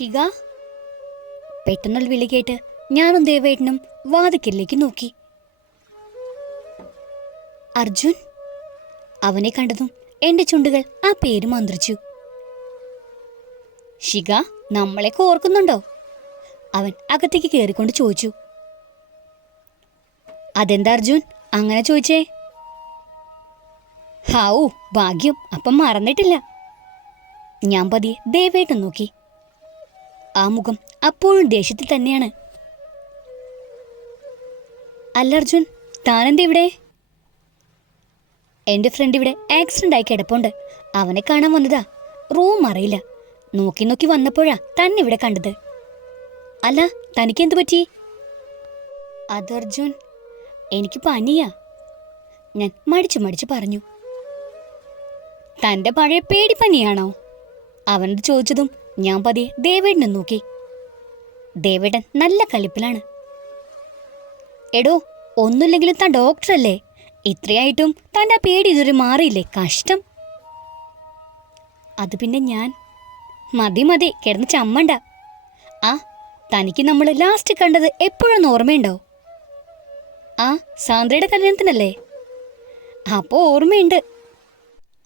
ഷിക പെട്ടെന്നുള്ള വിളി കേട്ട് ഞാനും ദേവേട്ടനും വാതിക്കലിലേക്ക് നോക്കി. അർജുൻ അവനെ കണ്ടതും എന്റെ ചുണ്ടുകൾ ആ പേര് മന്ത്രിച്ചു. ഷിക നമ്മളെയൊക്കെ ഓർക്കുന്നുണ്ടോ? അവൻ അകത്തേക്ക് കയറിക്കൊണ്ട് ചോദിച്ചു. അതെന്താ അർജുൻ? അങ്ങനെ ചോദിച്ചേ? ഹാവൂ ഭാഗ്യം. അപ്പം മറന്നിട്ടില്ല. ഞാൻ പതിയെ ദേവേട്ടൻ നോക്കി. ആ മുഖം അപ്പോഴും ദേഷ്യത്തിൽ തന്നെയാണ്. അല്ല അർജുൻ താനെന്താ ഇവിടെ? എന്റെ ഫ്രണ്ട് ഇവിടെ ആക്സിഡന്റ് ആയി കിടപ്പുണ്ട്. അവനെ കാണാൻ വന്നതാ. റൂം അറിയില്ല. നോക്കി നോക്കി വന്നപ്പോഴാ തന്നെ ഇവിടെ കണ്ടത്. അല്ല തനിക്ക് എന്ത് പറ്റി? അത് അർജുൻ എനിക്ക് പനിയാ. ഞാൻ മടിച്ചു മടിച്ചു പറഞ്ഞു. തന്റെ പഴയ പേടിപ്പനിയാണോ അവനത് ചോദിച്ചതും ഞാൻ പതിയെ ഡേവിഡിനെ നോക്കി. ഡേവിഡൻ നല്ല കളിപ്പിലാണ്. എടോ ഒന്നുമില്ലെങ്കിലും താൻ ഡോക്ടറല്ലേ? ഇത്രയായിട്ടും തന്റെ ആ പേടി ഇതുവരെ മാറിയില്ലേ? കഷ്ടം. അത് പിന്നെ ഞാൻ. മതി മതി കിടന്ന് ചമ്മണ്ട. ആ തനിക്ക് നമ്മൾ ലാസ്റ്റ് കണ്ടത് എപ്പോഴൊന്ന് ഓർമ്മയുണ്ടോ? ആ സാന്ദ്രയുടെ കല്യാണത്തിനല്ലേ? അപ്പോൾ ഓർമ്മയുണ്ട്.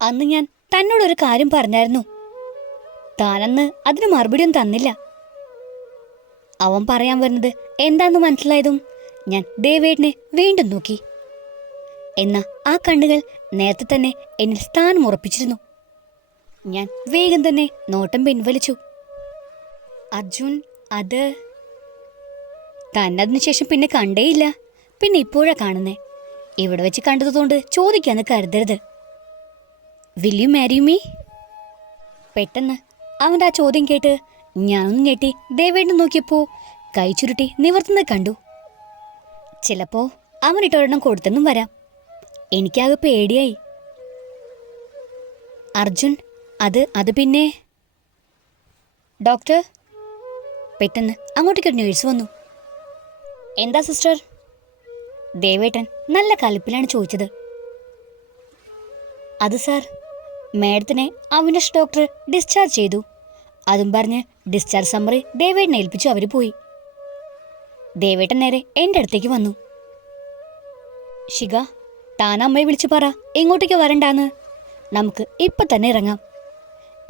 അന്ന് ഞാൻ തന്നോടൊരു കാര്യം പറഞ്ഞായിരുന്നു. താനന്ന് അതിന് മറുപടിയൊന്നും തന്നില്ല. അവൻ പറയാൻ വരുന്നത് എന്താന്ന് മനസ്സിലായതും ഞാൻ ദേവേട്ടിനെ വീണ്ടും നോക്കി. എന്ന ആ കണ്ണുകൾ നേരത്തെ തന്നെ എന്നിൽ സ്ഥാനം ഉറപ്പിച്ചിരുന്നു. ഞാൻ വേഗം തന്നെ നോട്ടം പിൻവലിച്ചു. അർജുൻ അത് തന്നതിനു ശേഷം പിന്നെ കണ്ടേയില്ല. പിന്നെ ഇപ്പോഴാ കാണുന്നേ. ഇവിടെ വെച്ച് കണ്ടതുകൊണ്ട് ചോദിക്കാന്ന് കരുതരുത്. വില്യു മാരി പെട്ടെന്ന് അവന്റെ ആ ചോദ്യം കേട്ട് ഞാനൊന്ന് ഞെട്ടി ദേവേട്ടൻ നോക്കിയപ്പോ കൈ ചുരുട്ടി നിവർത്തുന്നത് കണ്ടു. ചിലപ്പോ അവനിട്ടൊരെണ്ണം കൊടുത്തെന്നും വരാം. എനിക്കാകെ പേടിയായി. അർജുൻ അത് അത് പിന്നെ? ഡോക്ടർ? പെട്ടെന്ന് അങ്ങോട്ടേക്ക് ഒരു നേഴ്സ് വന്നു. എന്താ സിസ്റ്റർ? ദേവേട്ടൻ നല്ല കലിപ്പിലാണ് ചോദിച്ചത്. അത് സാർ മേഡത്തിനെ അവിനാഷ് ഡോക്ടർ ഡിസ്ചാർജ് ചെയ്തു. അതും പറഞ്ഞ് ഡിസ്ചാർജ് സമ്മറി ദേവേട്ടനെ ഏൽപ്പിച്ചു. അവർ പോയി. ദേവേട്ടൻ നേരെ എന്റെ അടുത്തേക്ക് വന്നു. ഷിക താൻ അമ്മയെ വിളിച്ചു പറ. എങ്ങോട്ടേക്ക് വരണ്ടാന്ന്? നമുക്ക് ഇപ്പൊ തന്നെ ഇറങ്ങാം.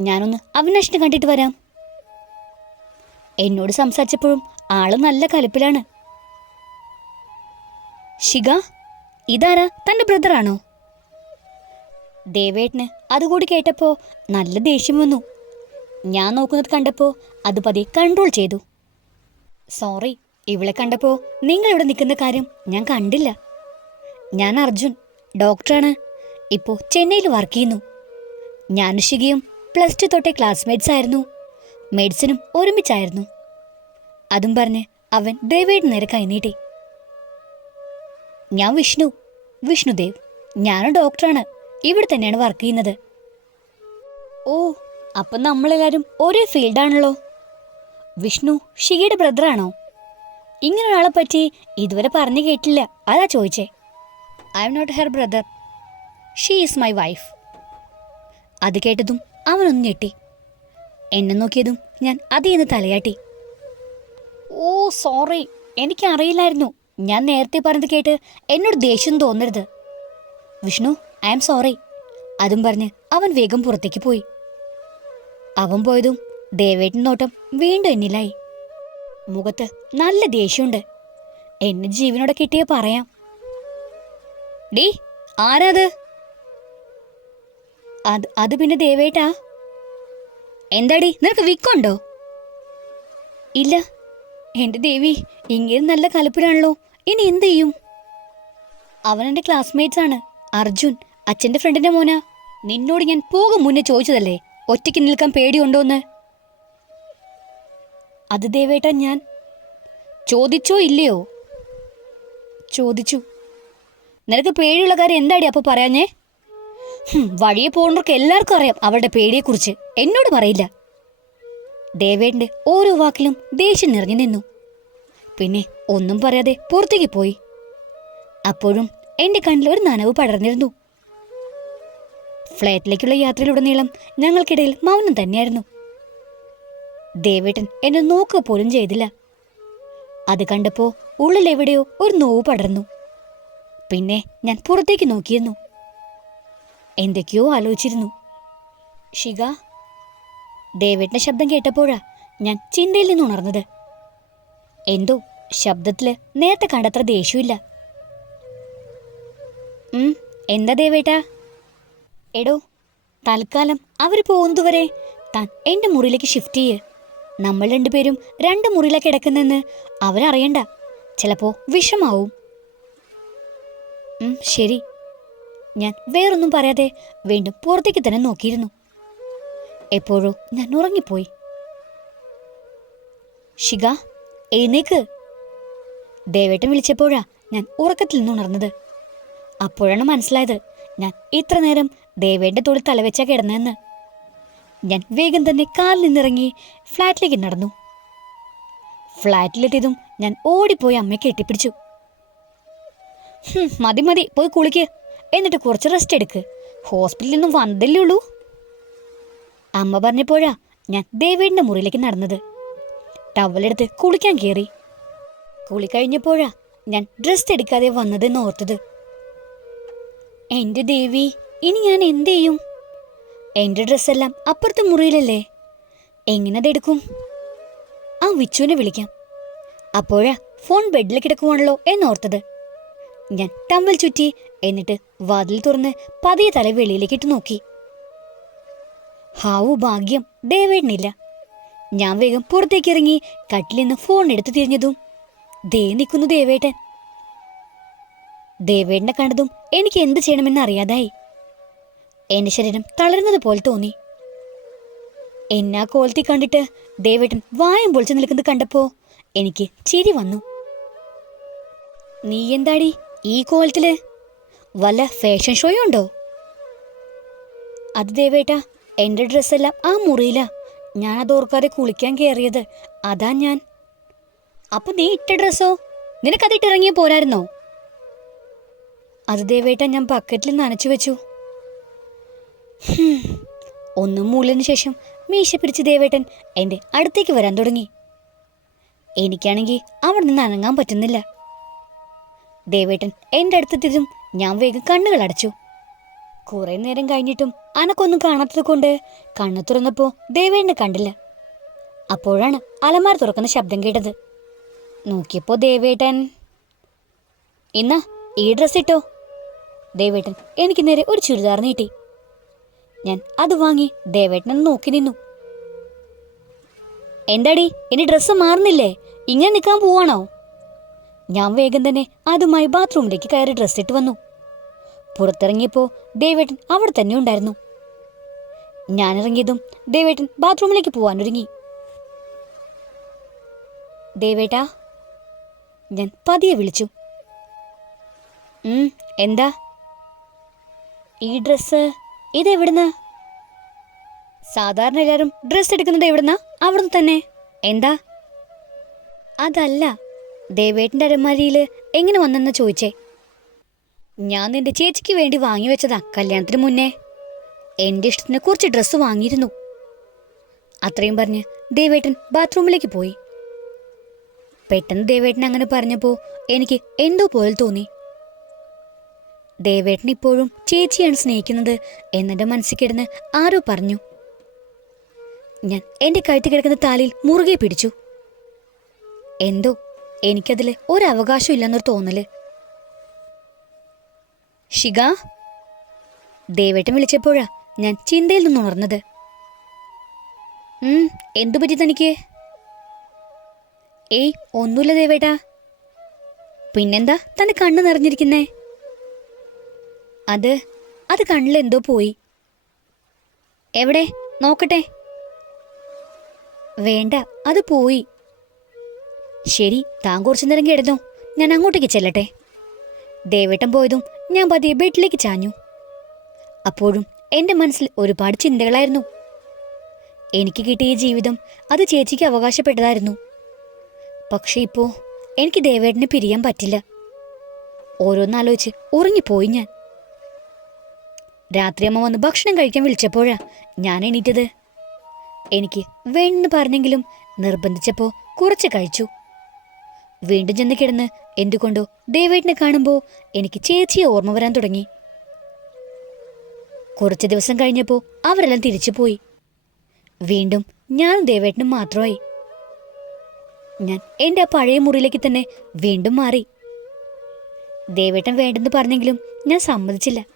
ഞാനൊന്ന് അവിനാഷിനെ കണ്ടിട്ട് വരാം. എന്നോട് സംസാരിച്ചപ്പോഴും ആൾ നല്ല കലിപ്പിലാണ്. ഷിക ഇതാരാ? തന്റെ ബ്രദറാണോ ദേവേട്ടന് അതുകൂടി കേട്ടപ്പോൾ നല്ല ദേഷ്യം വന്നു. ഞാൻ നോക്കുന്നത് കണ്ടപ്പോ അത് പതിയെ കൺട്രോൾ ചെയ്തു. സോറി ഇവളെ കണ്ടപ്പോ നിങ്ങൾ ഇവിടെ നിൽക്കുന്ന കാര്യം ഞാൻ കണ്ടില്ല. ഞാൻ അർജുൻ ഡോക്ടറാണ് ഇപ്പോൾ ചെന്നൈയിൽ വർക്ക് ചെയ്യുന്നു. ഞാനും ഷികയും പ്ലസ് ടു തൊട്ടേ ക്ലാസ്മേറ്റ്സ് ആയിരുന്നു. മെഡിസിനും ഒരുമിച്ചായിരുന്നു. അതും പറഞ്ഞ് അവൻ ദേവയുടെ നേരെ കൈനീട്ടി ഞാൻ വിഷ്ണു വിഷ്ണുദേവ്. ഞാനും ഡോക്ടറാണ് ഇവിടെ തന്നെയാണ് വർക്ക് ചെയ്യുന്നത്. ഓ അപ്പം നമ്മളെല്ലാവരും ഒരേ ഫീൽഡാണല്ലോ. വിഷ്ണു ഷിഗയുടെ ബ്രദറാണോ? ഇങ്ങനെ ഒരാളെ പറ്റി ഇതുവരെ പറഞ്ഞു കേട്ടില്ല. അതാ ചോദിച്ചേ. I am not her brother she is my wife അത് കേട്ടതും അവനൊന്ന് ഞെട്ടി. എന്നെ നോക്കിയതും ഞാൻ അതേന്ന് തലയാട്ടി. ഓ സോറി എനിക്കറിയില്ലായിരുന്നു. ഞാൻ നേരത്തെ പറഞ്ഞത് കേട്ട് എന്നോട് ദേഷ്യം തോന്നരുത്. വിഷ്ണു ഐ എം സോറി അതും പറഞ്ഞ് അവൻ വേഗം പുറത്തേക്ക് പോയി. അവൻ പോയതും ദേവേട്ടൻ നോട്ടം വീണ്ടും എന്നിലായി. മുഖത്ത് നല്ല ദേഷ്യമുണ്ട്. എന്നെ ജീവനോടെ കിട്ടിയ പറയാം. ഡീ ആരാത്? അത് അത് പിന്നെ ദേവേട്ടാ? എന്താടി നിനക്ക് വിക്കുണ്ടോ? ഇല്ല. എന്റെ ദേവി ഇങ്ങനെ നല്ല കലപ്പിലാണല്ലോ ഇനി എന്ത് ചെയ്യും? അവൻ എന്റെ ക്ലാസ്മേറ്റ്സ് ആണ്. അർജുൻ അച്ഛന്റെ ഫ്രണ്ടിന്റെ മോനാ. നിന്നോട് ഞാൻ പോകും മുന്നേ ചോദിച്ചതല്ലേ? ഒറ്റയ്ക്ക് നിൽക്കാൻ പേടിയുണ്ടോന്ന്? അത് ദേവേട്ടാ ഞാൻ. ചോദിച്ചോ ഇല്ലയോ? ചോദിച്ചു. നിനക്ക് പേടിയുള്ള കാര്യം എന്താടി അപ്പോൾ പറയാഞ്ഞേ? വഴിയെ പോകുന്നവർക്ക് എല്ലാവർക്കും അറിയാം അവരുടെ പേടിയെക്കുറിച്ച്. എന്നോട് പറയില്ല. ദേവേട്ടന്റെ ഓരോ വാക്കിലും ദേഷ്യം നിറഞ്ഞു നിന്നു. പിന്നെ ഒന്നും പറയാതെ പുറത്തേക്ക് പോയി. അപ്പോഴും എന്റെ കണ്ണിൽ ഒരു നനവ് പടർന്നിരുന്നു. ഫ്ലാറ്റിലേക്കുള്ള യാത്രയിലുടനീളം ഞങ്ങൾക്കിടയിൽ മൗനം തന്നെയായിരുന്നു. ദേവേട്ടൻ എന്നെ നോക്കുക പോലും ചെയ്തില്ല. അത് കണ്ടപ്പോ ഉള്ളിലെവിടെയോ ഒരു നോവ് പടർന്നു. പിന്നെ ഞാൻ പുറത്തേക്ക് നോക്കിയിരുന്നു. എന്തൊക്കെയോ ആലോചിച്ചിരുന്നു. ഷിക ദേവേട്ടൻ ശബ്ദം കേട്ടപ്പോഴാ ഞാൻ ചിന്തയിൽ നിന്ന് ഉണർന്നത്. എന്തോ ശബ്ദത്തിൽ നേരത്തെ കണ്ടത്ര ദേഷ്യമില്ല. എന്താ ദേവേട്ടാ? എടോ തൽക്കാലം അവർ പോകുന്നതുവരെ താൻ എന്റെ മുറിയിലേക്ക് ഷിഫ്റ്റ് ചെയ്യേ. നമ്മൾ രണ്ടുപേരും രണ്ട് മുറിയിലേക്ക് കിടക്കുന്നെന്ന് അവരറിയണ്ട. ചിലപ്പോ വിഷമാവും. ശരി. ഞാൻ വേറൊന്നും പറയാതെ വീണ്ടും പുറത്തേക്ക് തന്നെ നോക്കിയിരുന്നു. എപ്പോഴോ ഞാൻ ഉറങ്ങിപ്പോയി. ഷിക എഴുന്നേക്ക്. ദേവേട്ടൻ വിളിച്ചപ്പോഴാ ഞാൻ ഉറക്കത്തിൽ നിന്നുണർന്നത് അപ്പോഴാണ് മനസ്സിലായത് ഞാൻ ഇത്ര നേരം ദേവേന്റെ തോളിൽ തലവെച്ചാ കിടന്നതെന്ന്. ഞാൻ വേഗം തന്നെ കാറിൽ നിന്നിറങ്ങി ഫ്ലാറ്റിലേക്ക് നടന്നു. ഫ്ലാറ്റിലെത്തിയതും ഞാൻ ഓടിപ്പോയി അമ്മയെ കെട്ടിപ്പിടിച്ചു. "ഹും, മതി മതി പോയി കുളിക്ക്. എന്നിട്ട് കുറച്ച് റെസ്റ്റ് എടുക്ക്. ഹോസ്പിറ്റലിൽ നിന്നും വന്നതല്ലേ ഉള്ളൂ. അമ്മ പറഞ്ഞപ്പോഴാ ഞാൻ ദേവേടിന്റെ മുറിയിലേക്ക് നടന്നത്. ടവലെടുത്ത് കുളിക്കാൻ കയറി കുളി കഴിഞ്ഞപ്പോഴാ ഞാൻ ഡ്രസ് എടുക്കാതെ വന്നതെന്ന് ഓർത്തത്. എന്റെ ദേവി ഇനി ഞാൻ എന്ത് ചെയ്യും? എന്റെ ഡ്രസ്സെല്ലാം അപ്പുറത്തെ മുറിയിലല്ലേ? എങ്ങനെ അതെടുക്കും? ആ വിച്ചുവിനെ വിളിക്കാം. അപ്പോഴാ ഫോൺ ബെഡിൽ കിടക്കുവാണല്ലോ എന്നോർത്തത്. ഞാൻ തമ്മിൽ ചുറ്റി എന്നിട്ട് വാതിൽ തുറന്ന് പതിയെ തല വെളിയിലേക്ക് ഇട്ട് നോക്കി. ഹാവു ഭാഗ്യം ദേവേട്ടനില്ല ഞാൻ വേഗം പുറത്തേക്ക് ഇറങ്ങി കട്ടിൽ നിന്ന് ഫോൺ എടുത്തു തിരിഞ്ഞതും ദേ നിൽക്കുന്നു ദേവേട്ടൻ ദേവേട്ടനെ കണ്ടതും എനിക്ക് എന്ത് ചെയ്യണമെന്ന് അറിയാതായി. എന്റെ ശരീരം തളരുന്നത് പോലെ തോന്നി. എന്നാ കോലത്തി കണ്ടിട്ട് ദേവേട്ടൻ വായം പൊളിച്ചു നിൽക്കുന്നത് കണ്ടപ്പോ എനിക്ക് ചിരി വന്നു. നീ എന്താടി ഈ കോലത്തിൽ? വല്ല ഫാഷൻ ഷോയും ഉണ്ടോ? അത് ദേവേട്ടാ എന്റെ ഡ്രസ്സെല്ലാം ആ മുറിയിലാ. ഞാൻ അത് ഓർക്കാതെ കുളിക്കാൻ കയറിയത് അതാ ഞാൻ. അപ്പൊ നീ ഇട്ട ഡ്രസ്സോ നിനക്കതിട്ടിറങ്ങിയ പോരായിരുന്നോ? അത് ദേവേട്ട ഞാൻ പക്കറ്റിൽ നനച്ചു വെച്ചു. ഒന്നും മൂളിന് ശേഷം മീശ പിടിച്ച് ദേവേട്ടൻ എന്റെ അടുത്തേക്ക് വരാൻ തുടങ്ങി. എനിക്കാണെങ്കിൽ അവിടെ നിന്ന് അനങ്ങാൻ പറ്റുന്നില്ല. ദേവേട്ടൻ എന്റെ അടുത്തെത്തിയതും ഞാൻ വേഗം കണ്ണുകൾ അടച്ചു. കുറെ നേരം കഴിഞ്ഞിട്ടും അനക്കൊന്നും കാണാത്തത് കൊണ്ട് കണ്ണു തുറന്നപ്പോ ദേവേട്ടനെ കണ്ടില്ല. അപ്പോഴാണ് അലമാര തുറക്കുന്ന ശബ്ദം കേട്ടത്. നോക്കിയപ്പോ ദേവേട്ടൻ ഇന്നാ ഈ ഡ്രസ് ഇട്ടോ? ദേവേട്ടൻ എനിക്ക് നേരെ ഒരു ചുരിദാർ നീട്ടി. ഞാൻ അത് വാങ്ങി ദേവേട്ടനെ നോക്കി നിന്നു. എന്താടി ഇനി ഡ്രസ്സ് മാറുന്നില്ലേ? ഇങ്ങനെ നിൽക്കാൻ പോവാണോ? ഞാൻ വേഗം തന്നെ അതുമായി ബാത്റൂമിലേക്ക് കയറി ഡ്രസ്സ് ഇട്ട് വന്നു. പുറത്തിറങ്ങിയപ്പോൾ ദേവേട്ടൻ അവിടെ തന്നെ ഉണ്ടായിരുന്നു. ഞാനിറങ്ങിയതും ദേവേട്ടൻ ബാത്റൂമിലേക്ക് പോവാനൊരുങ്ങി ദേവേട്ടാ ഞാൻ പതിയെ വിളിച്ചു. എന്താ? ഈ ഡ്രസ്സ് ഇതെവിടുന്ന് സാധാരണ എല്ലാരും ഡ്രസ്സ് എടുക്കുന്നത് എവിടുന്നാ അവിടുന്ന് തന്നെ. എന്താ? അതല്ല. ദേവേട്ടന്റെ അരമാരിയിൽ എങ്ങനെ വന്നെന്ന് ചോദിച്ചേ. ഞാൻ നിന്റെ ചേച്ചിക്ക് വേണ്ടി വാങ്ങി വെച്ചതാ കല്യാണത്തിന് മുന്നേ. എന്റെ ഇഷ്ടത്തിന് കുറച്ച് ഡ്രസ്സ് വാങ്ങിയിരുന്നു. അത്രയും പറഞ്ഞ് ദേവേട്ടൻ ബാത്റൂമിലേക്ക് പോയി. പെട്ടെന്ന് ദേവേട്ടൻ അങ്ങനെ പറഞ്ഞപ്പോ എനിക്ക് എന്തോ പോലെ തോന്നി. ദേവേട്ടൻ ഇപ്പോഴും ചേച്ചിയാണ് സ്നേഹിക്കുന്നത് എന്നെന്റെ മനസ്സിൽ കിടന്ന് ആരോ പറഞ്ഞു. ഞാൻ എന്റെ കഴുത്തി കിടക്കുന്ന താലിയിൽ മുറുകെ പിടിച്ചു. എന്തോ എനിക്കതിൽ ഒരവകാശം ഇല്ലെന്നൊരു തോന്നൽ. ഷിക ദേവേട്ടൻ വിളിച്ചപ്പോഴാ ഞാൻ ചിന്തയിൽ നിന്ന് ഉണർന്നത്. ഉം, എന്തു പറ്റി തനിക്ക്? ഏയ് ഒന്നുമില്ല ദേവേട്ടാ. പിന്നെന്താ തന്റെ കണ്ണ് നിറഞ്ഞിരിക്കുന്നേ? അത് അത് കണ്ണിലെന്തോ പോയി. എവിടെ? നോക്കട്ടെ. വേണ്ട അത് പോയി. ശരി താൻ കുറച്ചു നേരം കിടന്നോ. ഞാൻ അങ്ങോട്ടേക്ക് ചെല്ലട്ടെ. ദേവട്ടം പോയതും ഞാൻ പതിയെ ബെഡിലേക്ക് ചാഞ്ഞു. അപ്പോഴും എന്റെ മനസ്സിൽ ഒരുപാട് ചിന്തകളായിരുന്നു. എനിക്ക് കിട്ടിയ ജീവിതം അത് ചേച്ചിക്ക് അവകാശപ്പെട്ടതായിരുന്നു. പക്ഷെ ഇപ്പോൾ എനിക്ക് ദേവേട്ടനെ പിരിയാൻ പറ്റില്ല. ഓരോന്നാലോചിച്ച് ഉറങ്ങിപ്പോയി ഞാൻ. രാത്രി അമ്മ വന്ന് ഭക്ഷണം കഴിക്കാൻ വിളിച്ചപ്പോഴാ ഞാൻ എണീറ്റത്. എനിക്ക് വേണ്ടെന്ന് പറഞ്ഞെങ്കിലും നിർബന്ധിച്ചപ്പോൾ കുറച്ച് കഴിച്ചു. വീണ്ടും ചെന്ന് കിടന്ന് എന്തുകൊണ്ടോ ദേവേട്ടിനെ കാണുമ്പോൾ എനിക്ക് ചേച്ചിയെ ഓർമ്മ വരാൻ തുടങ്ങി. കുറച്ച് ദിവസം കഴിഞ്ഞപ്പോൾ അവരെല്ലാം തിരിച്ചു പോയി. വീണ്ടും ഞാനും ദേവേട്ടനും മാത്രമായി. ഞാൻ എന്റെ ആ പഴയ മുറിയിലേക്ക് തന്നെ വീണ്ടും മാറി. ദേവേട്ടൻ വേണ്ടെന്ന് പറഞ്ഞെങ്കിലും ഞാൻ സമ്മതിച്ചില്ല.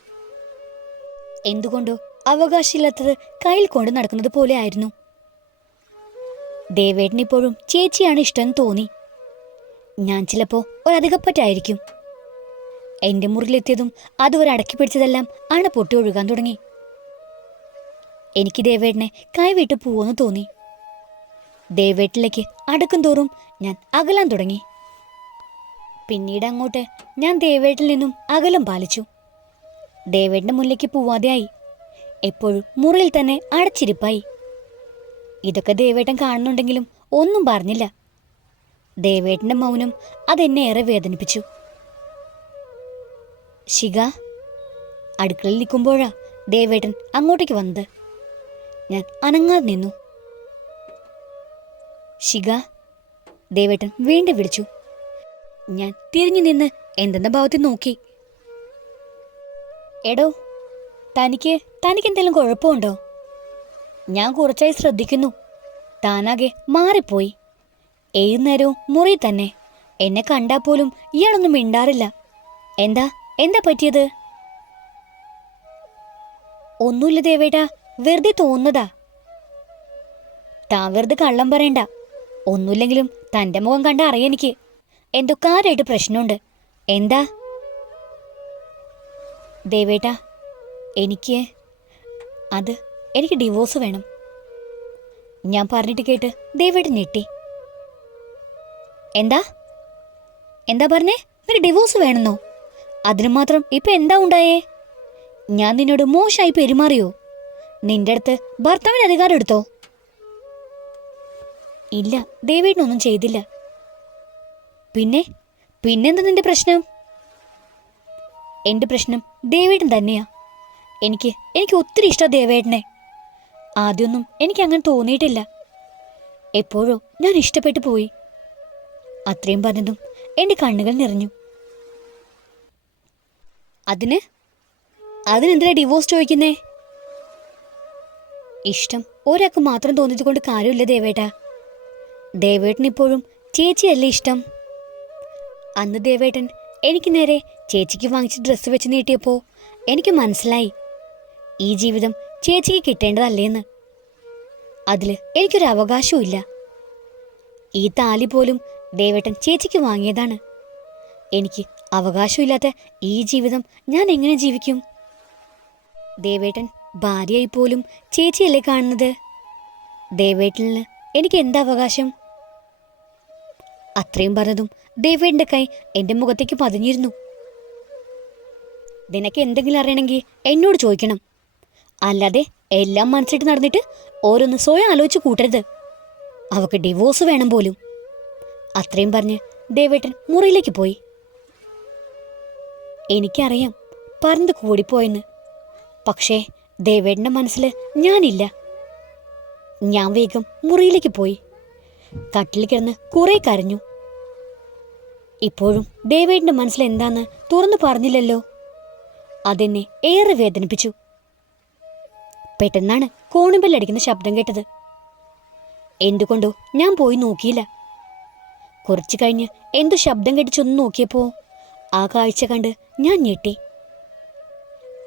എന്തുകൊണ്ടോ അവകാശമില്ലാത്തത് കയ്യിൽ കൊണ്ട് നടക്കുന്നത് പോലെ ആയിരുന്നു. ദേവേട്ടൻ ഇപ്പോഴും ചേച്ചിയാണ് ഇഷ്ടം തോന്നി. ഞാൻ ചിലപ്പോൾ ഒരധികപ്പറ്റായിരിക്കും. എന്റെ മുറിയിലെത്തിയതും അതുവരെ അടക്കി പിടിച്ചതെല്ലാം അണ പൊട്ടി ഒഴുകാൻ തുടങ്ങി. എനിക്ക് ദേവേട്ടനെ കൈവിട്ട് പോവെന്ന് തോന്നി. ദേവേട്ടിലേക്ക് അടുക്കും തോറും ഞാൻ അകലാൻ തുടങ്ങി. പിന്നീട് അങ്ങോട്ട് ഞാൻ ദേവേട്ടിൽ നിന്നും അകലം പാലിച്ചു. ദേവേട്ടിന്റെ മുന്നിലേക്ക് പോവാതെയായി. എപ്പോഴും മുറിയിൽ തന്നെ അടച്ചിരിപ്പായി. ഇതൊക്കെ ദേവേട്ടൻ കാണുന്നുണ്ടെങ്കിലും ഒന്നും പറഞ്ഞില്ല. ദേവേട്ടന്റെ മൗനം അതെന്നെ ഏറെ വേദനിപ്പിച്ചു. ശിഖ അടുക്കളയിൽ നിൽക്കുമ്പോഴാ ദേവേട്ടൻ അങ്ങോട്ടേക്ക് വന്നത്. ഞാൻ അനങ്ങാതെ നിന്നു. ശിഖ ദേവേട്ടൻ വീണ്ടും വിളിച്ചു. ഞാൻ തിരിഞ്ഞു നിന്ന് എന്തെന്ന ഭാവത്തിൽ നോക്കി. എടോ തനിക്ക് തനിക്ക് എന്തെങ്കിലും കുഴപ്പമുണ്ടോ? ഞാൻ കുറച്ചായി ശ്രദ്ധിക്കുന്നു. താനാകെ മാറിപ്പോയി. ഏത് നേരവും മുറി തന്നെ. എന്നെ കണ്ടാൽ പോലും ഇയാളൊന്നും മിണ്ടാറില്ല. എന്താ എന്താ പറ്റിയത്? ഒന്നുമില്ല ദേവേട്ടാ വെറുതെ തോന്നുന്നതാ. താൻ വെറുതെ കള്ളം പറയണ്ട. ഒന്നുമില്ലെങ്കിലും തന്റെ മുഖം കണ്ട അറിയാം എനിക്ക്. എന്തോ പ്രശ്നമുണ്ട്? എന്താ ദേവേട്ടാ എനിക്ക് അത് എനിക്ക് ഡിവോഴ്സ് വേണം. ഞാൻ പറഞ്ഞിട്ട് കേട്ട് ദേവേട്ടൻ ഞെട്ടി. എന്താ? എന്താ പറഞ്ഞേ? ഒരു ഡിവോഴ്സ് വേണമെന്നോ? അതിനു മാത്രം ഇപ്പം എന്താ ഉണ്ടായേ? ഞാൻ നിന്നോട് മോശമായി പെരുമാറിയോ? നിന്റെ അടുത്ത് ഭർത്താവിന് അധികാരം എടുത്തോ? ഇല്ല ദേവേട്ടനൊന്നും ചെയ്തില്ല. പിന്നെ? പിന്നെന്താ നിന്റെ പ്രശ്നം? എന്റെ പ്രശ്നം ദേവേട്ടൻ തന്നെയാ. എനിക്ക് എനിക്ക് ഒത്തിരി ഇഷ്ടം ദേവേട്ടനെ. ആദ്യമൊന്നും എനിക്ക് അങ്ങനെ തോന്നിയിട്ടില്ല. എപ്പോഴോ ഞാൻ ഇഷ്ടപ്പെട്ടു പോയി. അത്രയും പറഞ്ഞതും എന്റെ കണ്ണുകൾ നിറഞ്ഞു. അതിന്? അതിനെന്തിനാ ഡിവോഴ്സ് ചോദിക്കുന്നേ? ഇഷ്ടം ഒരാൾക്ക് മാത്രം തോന്നിയത് കൊണ്ട് കാര്യമില്ല ദേവേട്ട. ദേവേട്ടൻ ഇപ്പോഴും ചേച്ചിയല്ലേ ഇഷ്ടം. അന്ന് ദേവേട്ടൻ എനിക്ക് നേരെ ചേച്ചിക്ക് വാങ്ങിച്ച ഡ്രസ്സ് വെച്ച് നീട്ടിയപ്പോൾ എനിക്ക് മനസ്സിലായി. ഈ ജീവിതം ചേച്ചിക്ക് കിട്ടേണ്ടതല്ലേന്ന്. അതിൽ എനിക്കൊരു അവകാശവും ഇല്ല. ഈ താലി പോലും ദേവേട്ടൻ ചേച്ചിക്ക് വാങ്ങിയതാണ്. എനിക്ക് അവകാശമില്ലാത്ത ഈ ജീവിതം ഞാൻ എങ്ങനെ ജീവിക്കും? ദേവേട്ടൻ ഭാര്യയായി പോലും ചേച്ചിയല്ലേ കാണുന്നത്? ദേവേട്ടനിൽ എനിക്ക് എന്താ അവകാശം? അത്രയും പറഞ്ഞതും ദേവേട്ടന്റെ കൈ എന്റെ മുഖത്തേക്ക് പതിഞ്ഞിരുന്നു. നിനക്ക് എന്തെങ്കിലും അറിയണമെങ്കിൽ എന്നോട് ചോദിക്കണം. അല്ലാതെ എല്ലാം മനസ്സിട്ട് നടന്നിട്ട് ഓരോന്ന് സ്വയം ആലോചിച്ച് കൂട്ടരുത്. അവക്ക് ഡിവോഴ്സ് വേണം പോലും. അത്രയും പറഞ്ഞ് ദേവേട്ടൻ മുറിയിലേക്ക് പോയി. എനിക്കറിയാം പറന്ന് കൂടിപ്പോയെന്ന്. പക്ഷേ ദേവേട്ടന്റെ മനസ്സിൽ ഞാനില്ല. ഞാൻ വേഗം മുറിയിലേക്ക് പോയി. കട്ടിൽ കിടന്ന് കുറെ കരഞ്ഞു. ഇപ്പോഴും ഡേവിഡിന്റെ മനസ്സിൽ എന്താന്ന് തുറന്നു പറഞ്ഞില്ലല്ലോ. അതെന്നെ ഏറെ വേദനിപ്പിച്ചു. പെട്ടെന്നാണ് കോണിമ്പല്ലടിക്കുന്ന ശബ്ദം കേട്ടത്. എന്തുകൊണ്ടോ ഞാൻ പോയി നോക്കിയില്ല. കുറച്ചു കഴിഞ്ഞ് എന്തു ശബ്ദം കേട്ടിച്ചൊന്ന് ചെന്ന് നോക്കിയപ്പോ ആ കാഴ്ച കണ്ട് ഞാൻ ഞെട്ടി.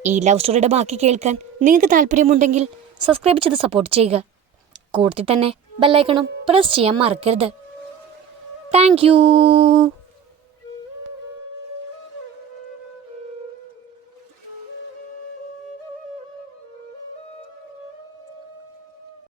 ഈ ലവ് സ്റ്റോറിയുടെ ബാക്കി കേൾക്കാൻ നിങ്ങൾക്ക് താല്പര്യമുണ്ടെങ്കിൽ സബ്സ്ക്രൈബ് ചെയ്ത് സപ്പോർട്ട് ചെയ്യുക. കൂട്ടത്തിൽ തന്നെ ബെല്ലൈക്കണും പ്രസ് ചെയ്യാൻ മറക്കരുത്. താങ്ക്